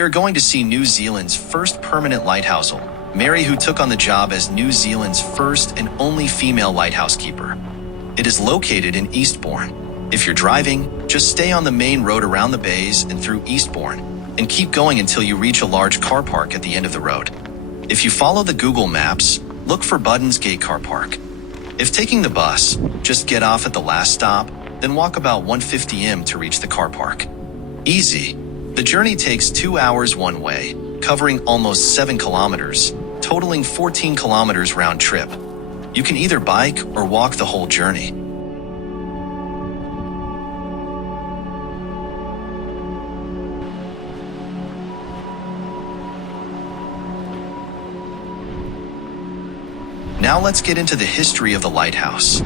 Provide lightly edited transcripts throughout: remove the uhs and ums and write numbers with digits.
We are going to see New Zealand's first permanent lighthouse, Mary, who took on the job as New Zealand's first and only female lighthouse keeper. It is located in Eastbourne. If you're driving, just stay on the main road around the bays and through Eastbourne, and keep going until you reach a large car park at the end of the road. If you follow the Google Maps, look for Buttons Gate Car Park. If taking the bus, just get off at the last stop, then walk about 150 m to reach the car park. Easy. The journey takes 2 hours one way, covering almost 7 kilometers, totaling 14 kilometers round trip. You can either bike or walk the whole journey. Now let's get into the history of the lighthouse.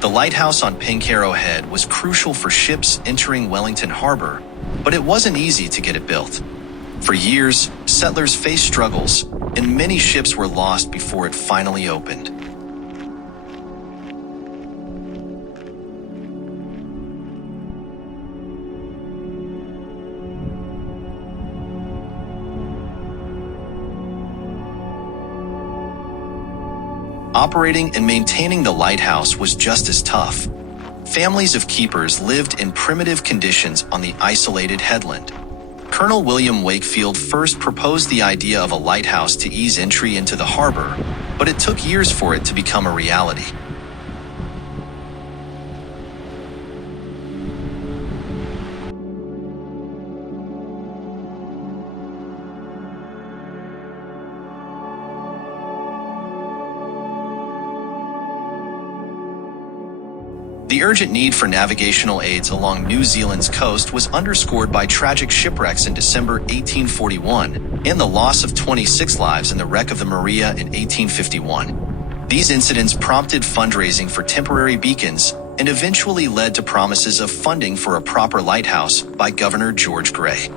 The lighthouse on Pencarrow Head was crucial for ships entering Wellington Harbor, but it wasn't easy to get it built. For years, settlers faced struggles, and many ships were lost before it finally opened. Operating and maintaining the lighthouse was just as tough. Families of keepers lived in primitive conditions on the isolated headland. Colonel William Wakefield first proposed the idea of a lighthouse to ease entry into the harbor, but it took years for it to become a reality. The urgent need for navigational aids along New Zealand's coast was underscored by tragic shipwrecks in December 1841 and the loss of 26 lives in the wreck of the Maria in 1851. These incidents prompted fundraising for temporary beacons and eventually led to promises of funding for a proper lighthouse by Governor George Grey.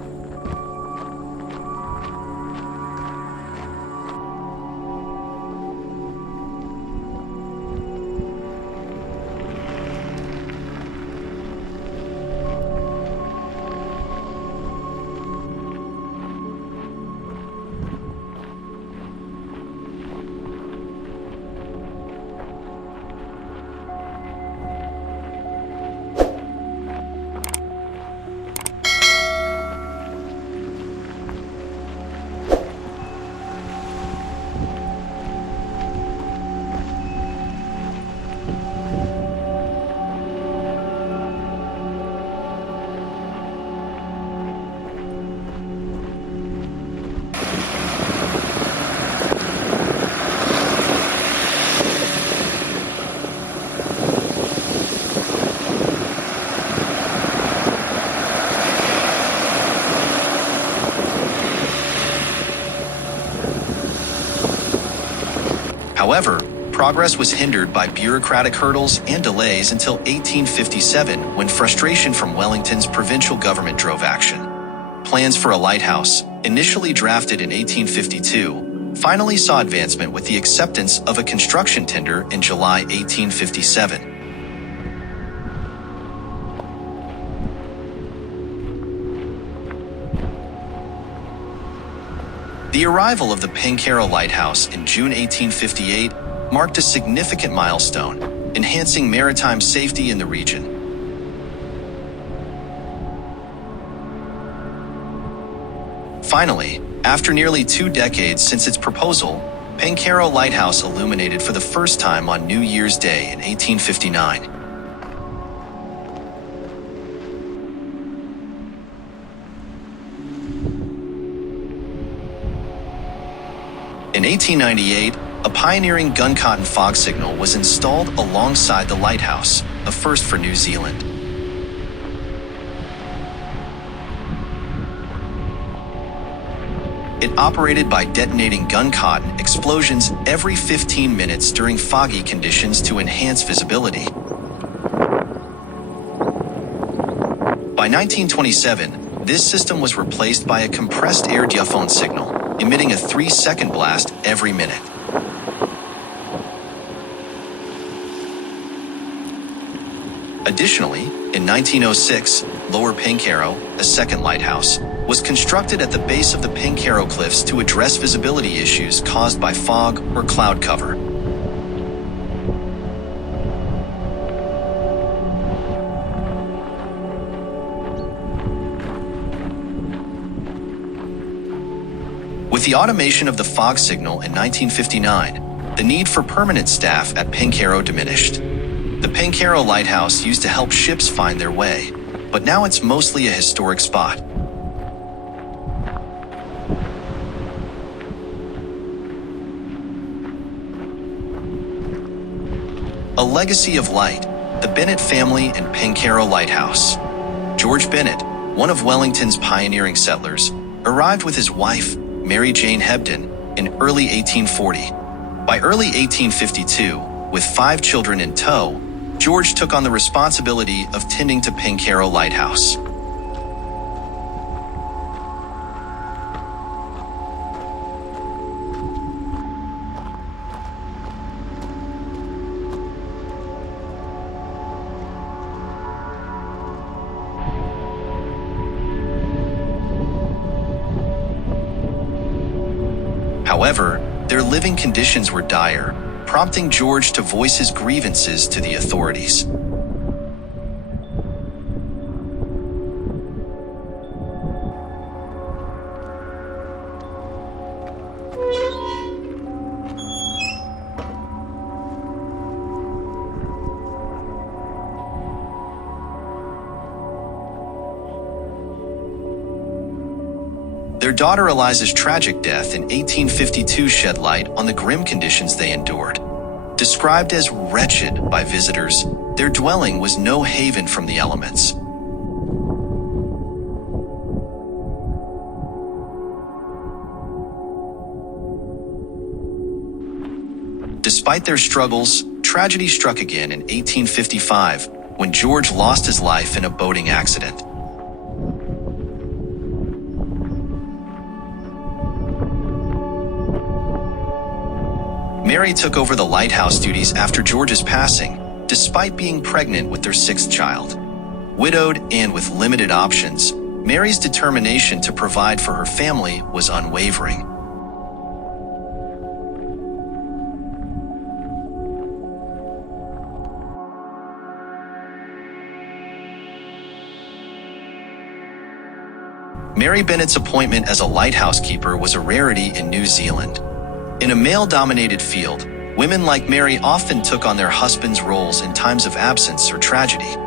However, progress was hindered by bureaucratic hurdles and delays until 1857, when frustration from Wellington's provincial government drove action. Plans for a lighthouse, initially drafted in 1852, finally saw advancement with the acceptance of a construction tender in July 1857. The arrival of the Pencarrow Lighthouse in June 1858 marked a significant milestone, enhancing maritime safety in the region. Finally, after nearly 2 decades since its proposal, Pencarrow Lighthouse illuminated for the first time on New Year's Day in 1859. In 1898, a pioneering gun cotton fog signal was installed alongside the lighthouse, a first for New Zealand. It operated by detonating gun cotton explosions every 15 minutes during foggy conditions to enhance visibility. By 1927, this system was replaced by a compressed air diaphone signal, emitting a 3-second blast every minute. Additionally, in 1906, Lower Pencarrow, a second lighthouse, was constructed at the base of the Pencarrow cliffs to address visibility issues caused by fog or cloud cover. With the automation of the fog signal in 1959, the need for permanent staff at Pencarrow diminished. The Pencarrow Lighthouse used to help ships find their way, but now it's mostly a historic spot. A legacy of light, the Bennett family and Pencarrow Lighthouse. George Bennett, one of Wellington's pioneering settlers, arrived with his wife, Mary Jane Hebden, in early 1840. By early 1852, with 5 children in tow, George took on the responsibility of tending to Pencarrow Lighthouse. However, their living conditions were dire, prompting George to voice his grievances to the authorities. Their daughter Eliza's tragic death in 1852 shed light on the grim conditions they endured. Described as wretched by visitors, their dwelling was no haven from the elements. Despite their struggles, tragedy struck again in 1855 when George lost his life in a boating accident. Mary took over the lighthouse duties after George's passing, despite being pregnant with their 6th child. Widowed and with limited options, Mary's determination to provide for her family was unwavering. Mary Bennett's appointment as a lighthouse keeper was a rarity in New Zealand. In a male-dominated field, women like Mary often took on their husbands' roles in times of absence or tragedy.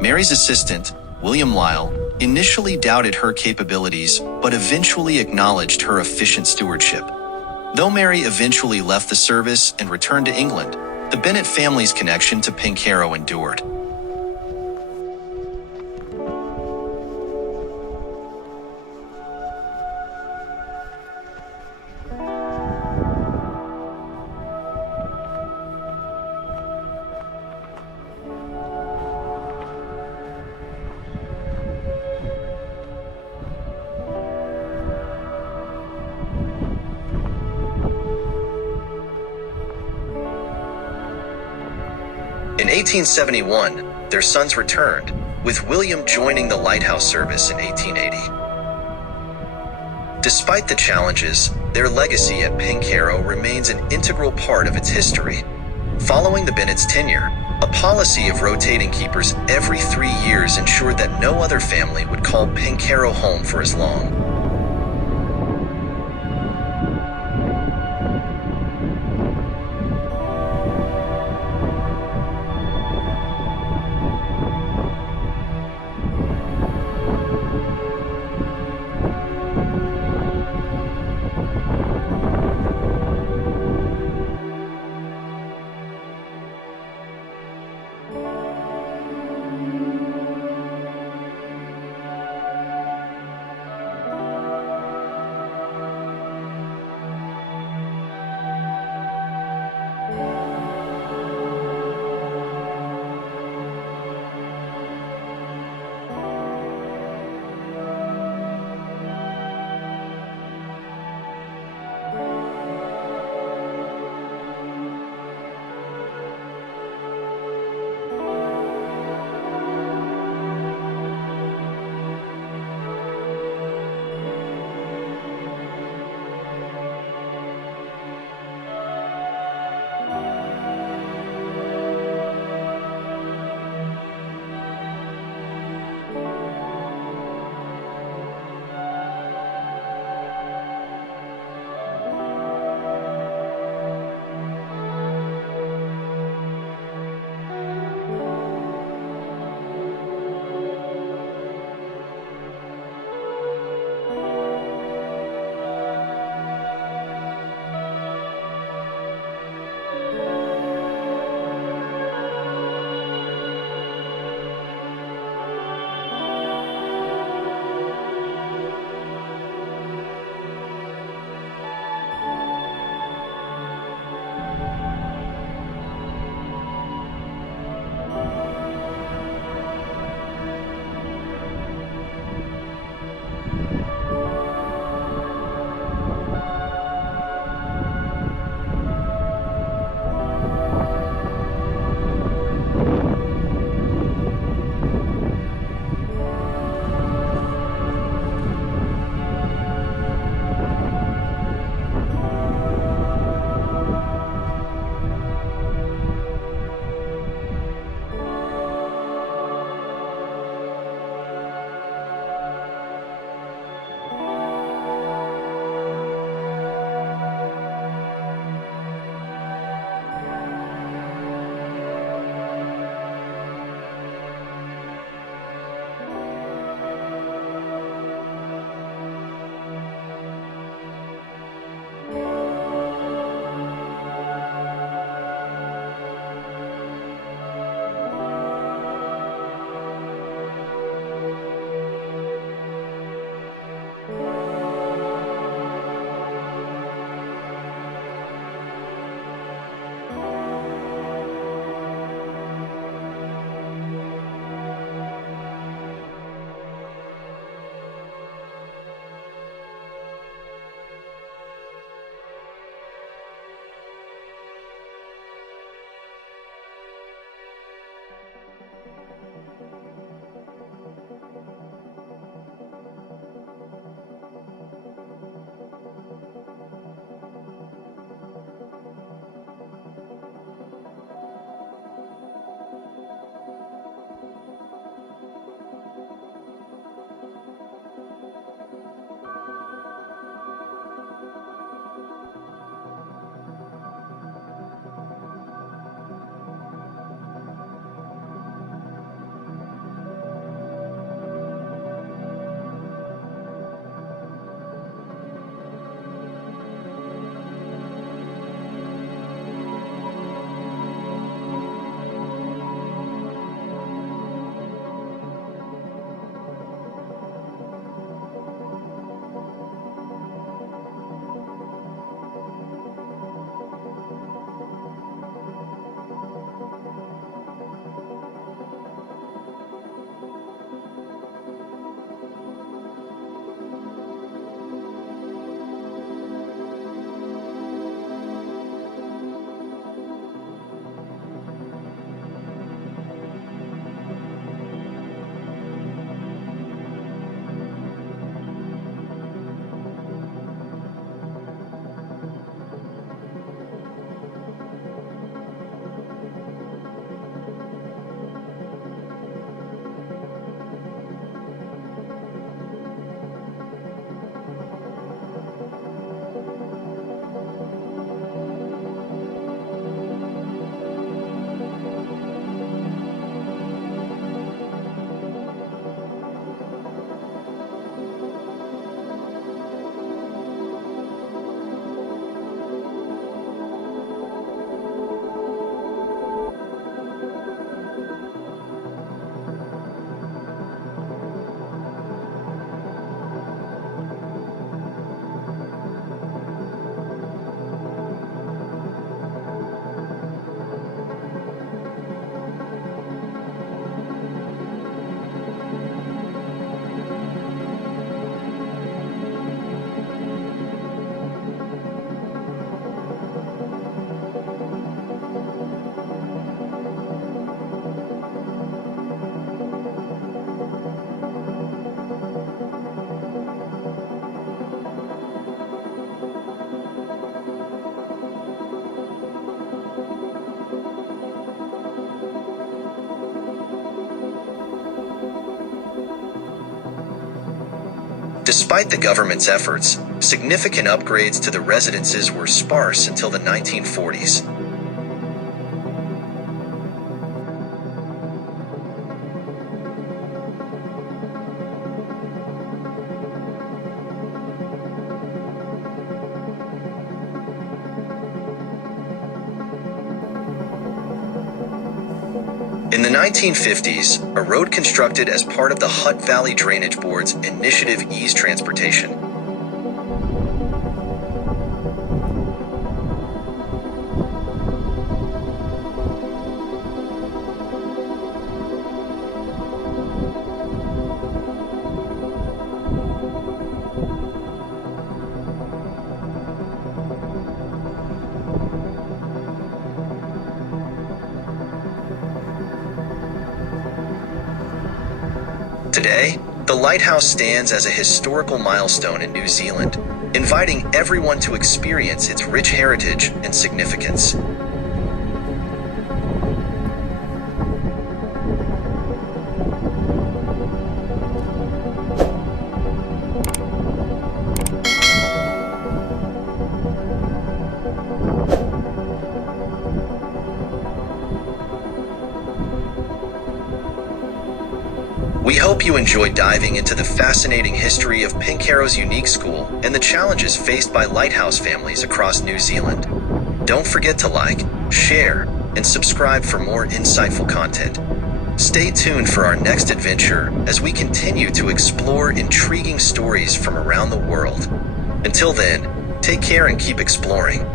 Mary's assistant, William Lyle, initially doubted her capabilities but eventually acknowledged her efficient stewardship. Though Mary eventually left the service and returned to England, the Bennett family's connection to Pencarrow endured. In 1871, their sons returned, with William joining the lighthouse service in 1880. Despite the challenges, their legacy at Pencarrow remains an integral part of its history. Following the Bennett's tenure, a policy of rotating keepers every 3 years ensured that no other family would call Pencarrow home for as long. Despite the government's efforts, significant upgrades to the residences were sparse until the 1940s. In the 1950s, a road constructed as part of the Hutt Valley Drainage Board's Initiative eased transportation. Today, the lighthouse stands as a historical milestone in New Zealand, inviting everyone to experience its rich heritage and significance. We hope you enjoyed diving into the fascinating history of Pencarrow's unique school and the challenges faced by lighthouse families across New Zealand. Don't forget to like, share, and subscribe for more insightful content. Stay tuned for our next adventure as we continue to explore intriguing stories from around the world. Until then, take care and keep exploring.